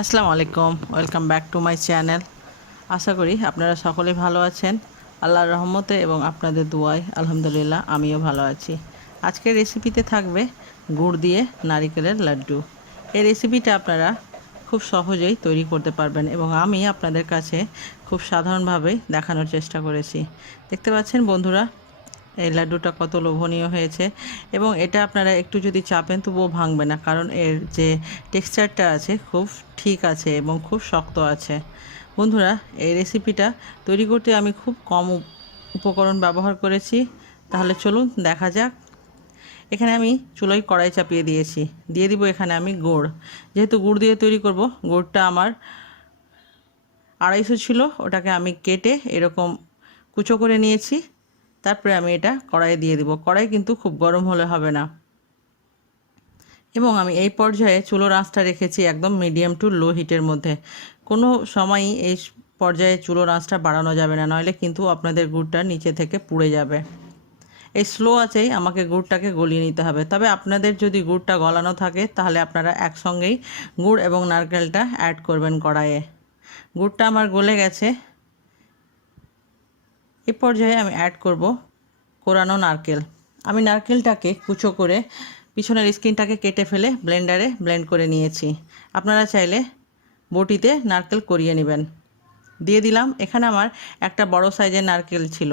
আসসালামু আলাইকুম, welcome back to my channel. আশা করি আপনারা সকলেই ভালো আছেন আল্লাহর রহমতে এবং আপনাদের দোয়ায়। আলহামদুলিল্লাহ আমিও ভালো আছি। আজকের রেসিপিতে থাকবে গুড় দিয়ে নারিকেলের লাড্ডু। এই রেসিপিটা আপনারা খুব সহজেই তৈরি করতে পারবেন এবং আমি আপনাদের কাছে খুব সাধারণভাবেই দেখানোর চেষ্টা করেছি। দেখতে পাচ্ছেন বন্ধুরা, এই লাড্ডুটা কত লোভনীয় হয়েছে এবং এটা আপনারা একটু যদি চাপেন তবুও ভাঙবে না, কারণ এর যে টেক্সচারটা আছে খুব ঠিক আছে এবং খুব শক্ত আছে। বন্ধুরা, এই রেসিপিটা তৈরি করতে আমি খুব কম উপকরণ ব্যবহার করেছি। তাহলে চলুন দেখা যাক। এখানে আমি চুলোয় কড়াই চাপিয়ে দিয়েছি, দিয়ে দিব এখানে আমি গুড়। যেহেতু গুড় দিয়ে তৈরি করব, গুড়টা আমার 250 ছিল, ওটাকে আমি কেটে এরকম কুচো করে নিয়েছি। তারপরে আমি এটা কড়াইয়ে দিয়ে দিব। কড়াই কিন্তু খুব গরম হলে হবে না। এবং আমি এই পর্যায়ে চুলোর আঁচটা রেখেছি একদম মিডিয়াম টু লো হিটের মধ্যে। কোনো সময়ই এই পর্যায়ে চুলোর আঁচটা বাড়ানো যাবে না, নইলে কিন্তু আপনাদের গুড়টা নিচে থেকে পুড়ে যাবে। এই স্লো আঁচেই আমাকে গুড়টাকে গলিয়ে নিতে হবে। তবে আপনাদের যদি গুড়টা গলানো থাকে তাহলে আপনারা একসঙ্গেই গুড় এবং নারকেলটা অ্যাড করবেন কড়াইয়ে। গুড়টা আমার গলে গেছে। এই পর্যায়ে আমি অ্যাড করব কোরানো নারকেল। আমি নারকেলটাকে কুচো করে পিছনের স্কিনটাকে কেটে ফেলে ব্লেন্ডারে ব্লেন্ড করে নিয়েছি। আপনারা চাইলে বটিতে নারকেল কুড়িয়ে নেবেন। দিয়ে দিলাম, এখানে আমার একটা বড় সাইজের নারকেল ছিল।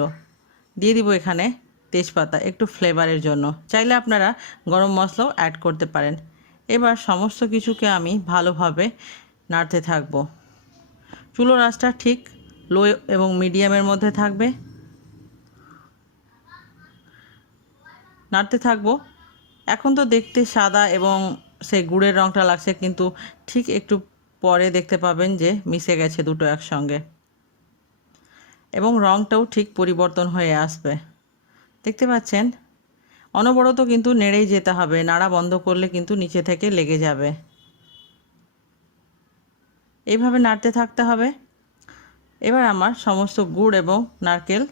দিয়ে দিব এখানে তেজপাতা একটু ফ্লেভারের জন্য। চাইলে আপনারা গরম মশলাও অ্যাড করতে পারেন। এবার সমস্ত কিছুকে আমি ভালোভাবে নাড়তে থাকব। চুলোর আঁচটা ঠিক লো এবং মিডিয়ামের মধ্যে থাকবে। নাড়তে থাকবো। এখন তো দেখতে সাদা এবং সেই গুড়ের রঙটা লাগছে, কিন্তু ঠিক একটু পরে দেখতে পাবেন যে মিশে গেছে দুটো একসঙ্গে এবং রঙটাও ঠিক পরিবর্তন হয়ে আসবে। দেখতে পাচ্ছেন, অনবরত কিন্তু নেড়েই যেতে হবে, নাড়া বন্ধ করলে কিন্তু নিচে থেকে লেগে যাবে। এইভাবে নাড়তে থাকতে হবে। এবার আমার সমস্ত গুড় এবং নারকেল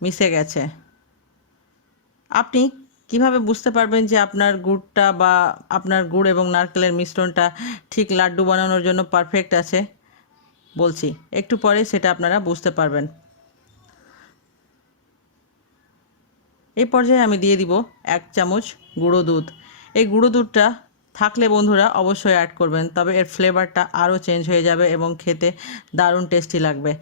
মিশে গেছে। আপনি কিভাবে বুঝতে পারবেন যে আপনার গুড়টা বা আপনার গুড় এবং নারকেলের মিশ্রণটা ঠিক লাড্ডু বানানোর জন্য পারফেক্ট আছে? বলছি, একটু পরে সেটা আপনারা বুঝতে পারবেন। এই পর্যায়ে আমি দিয়ে দিব 1 চামচ গুঁড়ো দুধ। এই গুঁড়ো দুধটা থাকলে বন্ধুরা অবশ্যই অ্যাড করবেন, তবে এর ফ্লেভারটা আরও চেঞ্জ হয়ে যাবে এবং খেতে দারুণ টেস্টি লাগবে।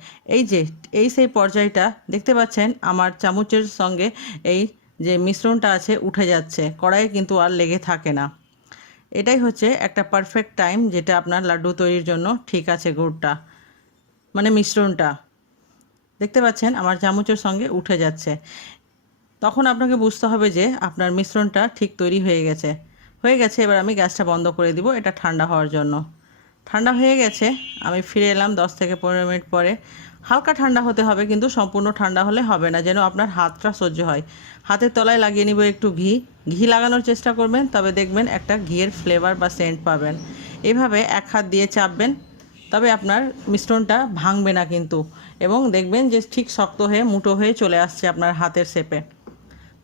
এই সেই পর্যায়টা দেখতে পাচ্ছেন, আমার চামচের সঙ্গে এই যে মিশ্রণটা আছে উঠে যাচ্ছে, কড়াইয়ে কিন্তু আর লেগে থাকে না। এটাই হচ্ছে একটা পারফেক্ট টাইম, যেটা আপনার লাড্ডু তৈরির জন্য ঠিক আছে। গুড়টা মানে মিশ্রণটা দেখতে পাচ্ছেন আমার চামচের সঙ্গে উঠে যাচ্ছে। তখন আপনাকে বুঝতে হবে যে আপনার মিশ্রণটা ঠিক তৈরি হয়ে গেছে। এবার আমি গ্যাসটা বন্ধ করে দিব, এটা ঠান্ডা হওয়ার জন্য। ঠান্ডা হয়ে গেছে, আমি ফিরে এলাম 10 থেকে 15 মিনিট পরে। হালকা ঠান্ডা হতে হবে, কিন্তু সম্পূর্ণ ঠান্ডা হলে হবে না, যেন আপনার হাতটা সহ্য হয়। হাতের তলায় লাগিয়ে নিব একটু ঘি লাগানোর চেষ্টা করবেন, তবে দেখবেন একটা ঘিয়ের ফ্লেভার বা সেন্ট পাবেন। এভাবে এক হাত দিয়ে চাপবেন, তবে আপনার মিশ্রণটা ভাঙবে না কিন্তু, এবং দেখবেন যে ঠিক শক্ত হয়ে মুঠো হয়ে চলে আসছে আপনার হাতের শেপে।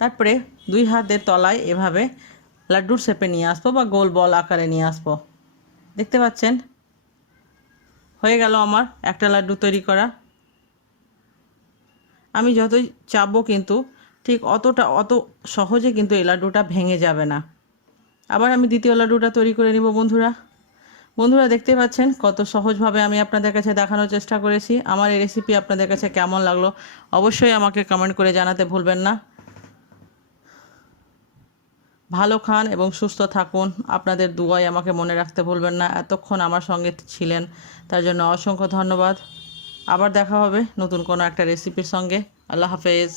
তারপরে 2 হাতের তলায় এভাবে লাড্ডুর শেপে নিয়ে আসবো বা গোল বল আকারে নিয়ে আসবো। দেখতে পাচ্ছেন, হয়ে গেল আমার একটা লাড্ডু তৈরি করা। আমি যতই চাপবো কিন্তু ঠিক অত সহজে কিন্তু এই লাড্ডুটা ভেঙে যাবে না। আবার আমি দ্বিতীয় লাড্ডুটা তৈরি করে নিব বন্ধুরা দেখতে পাচ্ছেন কত সহজভাবে আমি আপনাদের কাছে দেখানোর চেষ্টা করেছি। আমার এই রেসিপি আপনাদের কাছে কেমন লাগলো অবশ্যই আমাকে কমেন্ট করে জানাতে ভুলবেন না। ভালো খান এবং সুস্থ থাকুন। আপনাদের দুয়ায় আমাকে মনে রাখতে ভুলবেন না। এতক্ষণ আমার সঙ্গে ছিলেন, তার জন্য অসংখ্য ধন্যবাদ। আবার দেখা হবে নতুন কোনো একটা রেসিপির সঙ্গে। আল্লাহ হাফেজ।